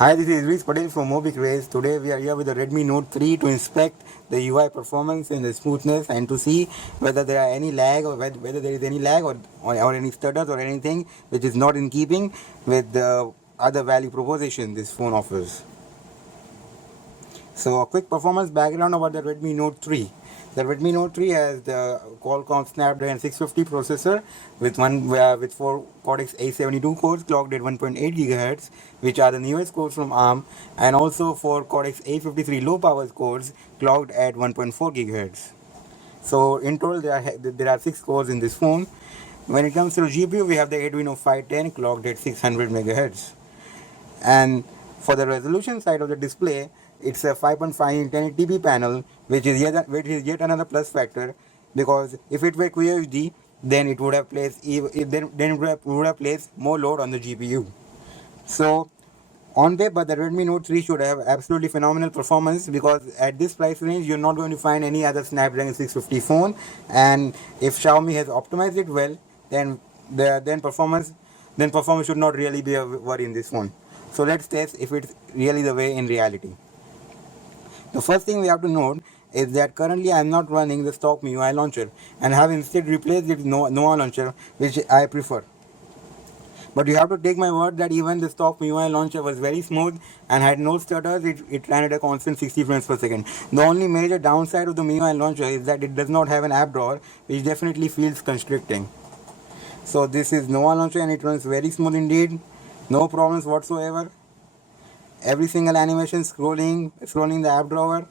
Hi, this is Luis Patel from MobiCraze. Today we are here with the Redmi Note 3 to inspect the UI performance and the smoothness and to see whether there are any lag or whether there is any lag or any stutters or anything which is not in keeping with the other value proposition this phone offers. So a quick performance background about the Redmi Note 3. The Redmi Note 3 has the Qualcomm Snapdragon 650 processor with 4 Cortex A72 cores clocked at 1.8 GHz, which are the newest cores from ARM, and also 4 Cortex A53 low power cores clocked at 1.4 GHz. So in total there are 6 cores in this phone. When it comes to the GPU, we have the Adreno 510 clocked at 600 MHz. And for the resolution side of the display, it's a 5.5 1080p panel, which is yet another plus factor, because if it were QHD, then it would have placed more load on the GPU. So on paper, the Redmi Note 3 should have absolutely phenomenal performance, because at this price range you're not going to find any other Snapdragon 650 phone, and if Xiaomi has optimized it well, then performance should not really be a worry in this phone. So let's test if it's really the way in reality. The first thing we have to note is that currently I am not running the stock MIUI launcher and have instead replaced it with Noah launcher, which I prefer. But you have to take my word that even the stock MIUI launcher was very smooth and had no stutters. It ran at a constant 60 frames per second. The only major downside of the MIUI launcher is that it does not have an app drawer, which definitely feels constricting. So this is Noah launcher and it runs very smooth indeed. No problems whatsoever. Every single animation scrolling the app drawer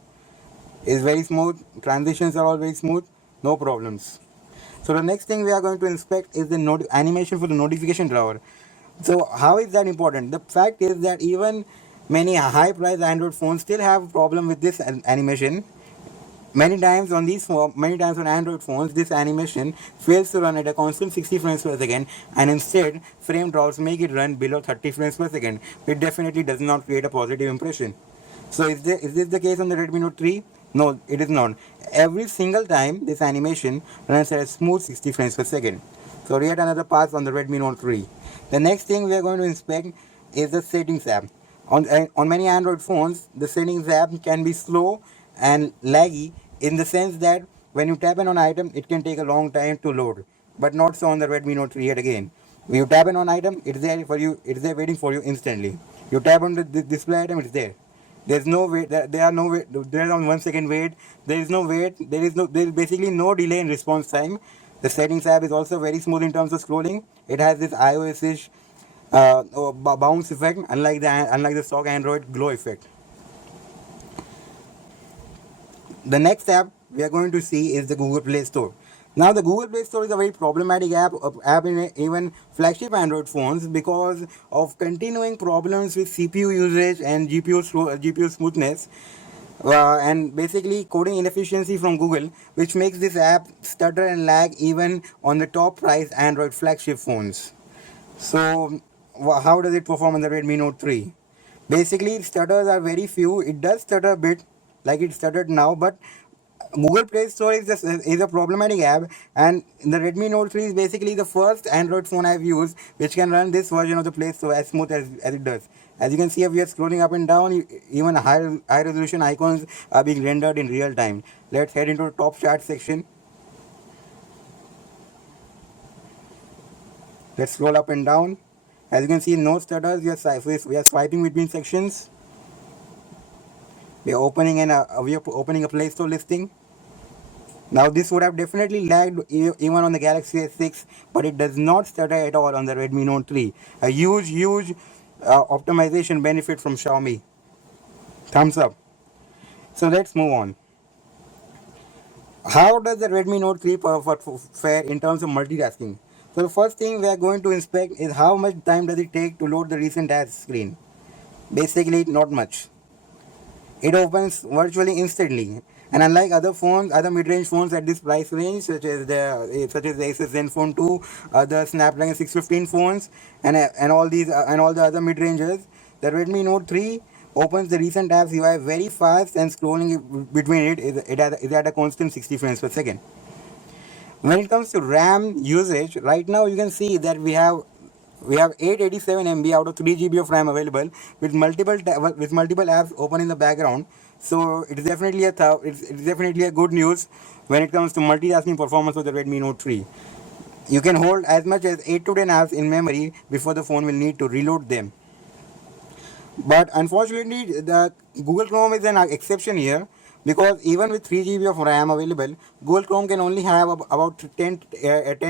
is very smooth. Transitions are all very smooth. No problems. So the next thing we are going to inspect is the animation for the notification drawer. So how is that important? The fact is that even many high price Android phones still have problem with this animation. Many times on Android phones, this animation fails to run at a constant 60 frames per second, and instead frame drops make it run below 30 frames per second, which definitely does not create a positive impression. So is this the case on the Redmi Note 3? No, it is not. Every single time this animation runs at a smooth 60 frames per second. So yet another pass on the Redmi Note 3. The next thing we are going to inspect is the settings app. On many Android phones, the settings app can be slow and laggy, in the sense that when you tap on an item, it can take a long time to load. But not so on the Redmi Note 3 yet again. When you tap on an item, it's there for you. It's there waiting for you instantly. You tap on the display item, it's there. There's no wait. There are no wait. There's on 1 second wait. There is no wait. There is basically no delay in response time. The settings app is also very smooth in terms of scrolling. It has this iOS-ish bounce effect, unlike the stock Android glow effect. The next app we are going to see is the Google Play Store. Now the Google Play Store is a very problematic app in even flagship Android phones, because of continuing problems with CPU usage and GPU smoothness, and basically coding inefficiency from Google, which makes this app stutter and lag even on the top priced Android flagship phones. So how does it perform on the Redmi Note 3? Basically, stutters are very few. It does stutter a bit, like it stuttered now, but Google Play Store is a problematic app, and the Redmi Note 3 is basically the first Android phone I've used which can run this version of the Play Store as smooth as it does. As you can see, if we are scrolling up and down, even high resolution icons are being rendered in real time. Let's head into the top chart section. Let's scroll up and down. As you can see, no stutters. We are swiping between sections. We are opening a Play Store listing. Now this would have definitely lagged even on the Galaxy S6, but it does not stutter at all on the Redmi Note 3. A huge optimization benefit from Xiaomi. Thumbs up. So let's move on. How does the Redmi Note 3 fare in terms of multitasking? So the first thing we are going to inspect is how much time does it take to load the recent apps screen. Basically not much. It opens virtually instantly, and unlike other mid-range phones at this price range, such as the Asus Zenfone 2, other Snapdragon 615 phones, and all the other mid-rangers, the Redmi Note 3 opens the recent apps UI very fast, and scrolling between it is at a constant 60 frames per second. When it comes to RAM usage, right now you can see that we have We have 887 MB out of 3 GB of RAM available with multiple apps open in the background. So it's definitely it's definitely a good news when it comes to multitasking performance of the Redmi Note 3. You can hold as much as 8 to 10 apps in memory before the phone will need to reload them. But unfortunately, the Google Chrome is an exception here, because even with 3 GB of RAM available, Google Chrome can only have about 10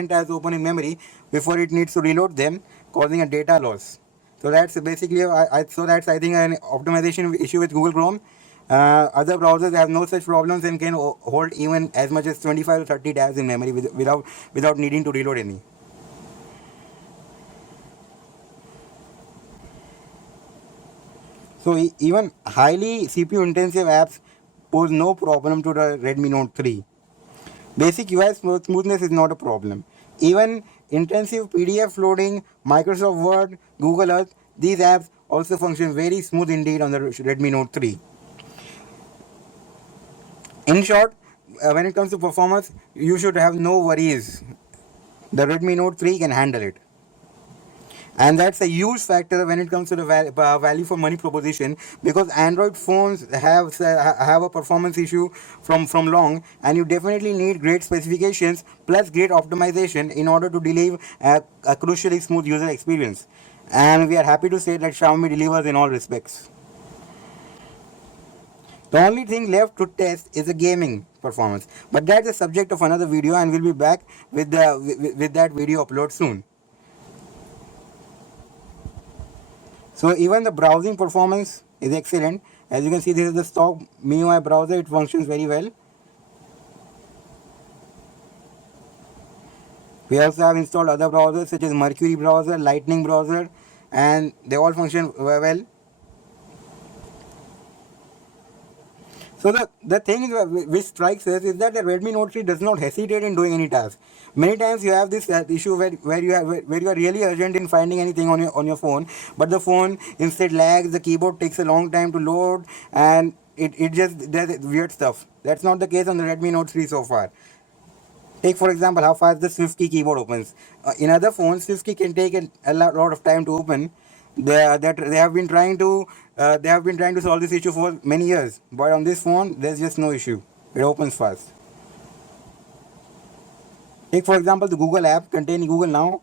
tabs open in memory before it needs to reload them, causing a data loss. So that's basically I think an optimization issue with Google Chrome. Other browsers have no such problems and can hold even as much as 25 to 30 tabs in memory without needing to reload any. So even highly CPU intensive apps pose no problem to the Redmi Note 3. Basic UI smoothness is not a problem. Even intensive PDF loading, Microsoft Word, Google Earth, these apps also function very smooth indeed on the Redmi Note 3. In short, when it comes to performance, you should have no worries. The Redmi Note 3 can handle it. And that's a huge factor when it comes to the value for money proposition, because Android phones have a performance issue from long, and you definitely need great specifications plus great optimization in order to deliver a crucially smooth user experience. And we are happy to say that Xiaomi delivers in all respects. The only thing left to test is the gaming performance, but that's the subject of another video, and we'll be back with that video upload soon. So even the browsing performance is excellent. As you can see, this is the stock MIUI browser. It functions very well. We also have installed other browsers such as Mercury browser, Lightning browser, and they all function well. So the thing which strikes us is that the Redmi Note 3 does not hesitate in doing any task. Many times you have this issue where you are really urgent in finding anything on your phone, but the phone instead lags, the keyboard takes a long time to load, and it just does weird stuff. That's not the case on the Redmi Note 3 so far. Take for example how fast the SwiftKey keyboard opens. In other phones, SwiftKey can take a lot of time to open. They have been trying to solve this issue for many years, but on this phone there's just no issue. It opens fast. Take for example the Google app containing Google Now.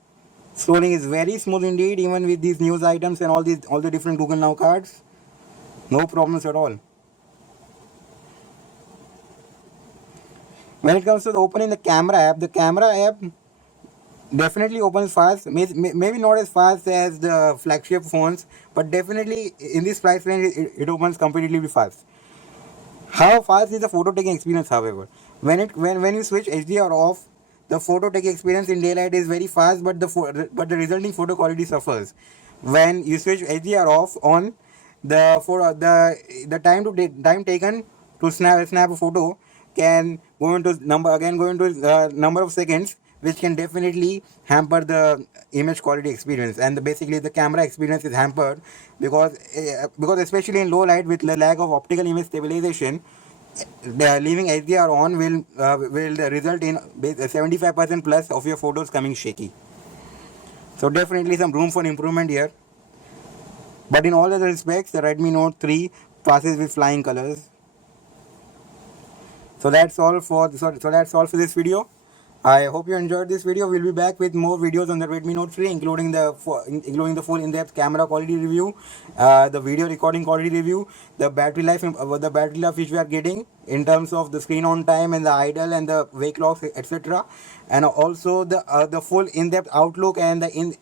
Scrolling is very smooth indeed, even with these news items and all the different Google Now cards. No problems at all. When it comes to opening the camera app definitely opens fast. Maybe not as fast as the flagship phones, but definitely in this price range it opens competitively fast. How fast is the photo taking experience, however? When you switch HDR off, the photo taking experience in daylight is very fast, but the resulting photo quality suffers. When you switch HDR off on, the time taken to snap a photo can go into number of seconds, which can definitely hamper the image quality experience, and basically the camera experience is hampered because especially in low light with the lack of optical image stabilization, leaving HDR on will result in 75% plus of your photos coming shaky. So definitely some room for improvement here. But in all other respects, the Redmi Note 3 passes with flying colors. So that's all for this video. I hope you enjoyed this video. We'll be back with more videos on the Redmi Note 3, including the full in-depth camera quality review, the video recording quality review, the battery life which we are getting in terms of the screen on time and the idle and the wake locks, etc., and also the full in-depth outlook and the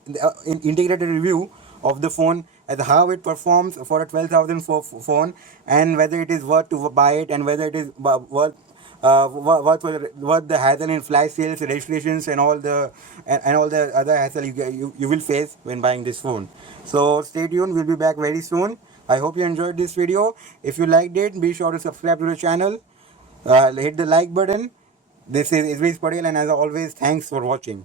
integrated review of the phone, as how it performs for a 12,000 phone, and whether it is worth to buy it, and whether it is worth what the hassle in flash sales, registrations, and all the other hassle you will face when buying this phone. So stay tuned. We'll be back very soon. I hope you enjoyed this video. If you liked it, be sure to subscribe to the channel. Hit the like button. This is Idris Patel, and as always, thanks for watching.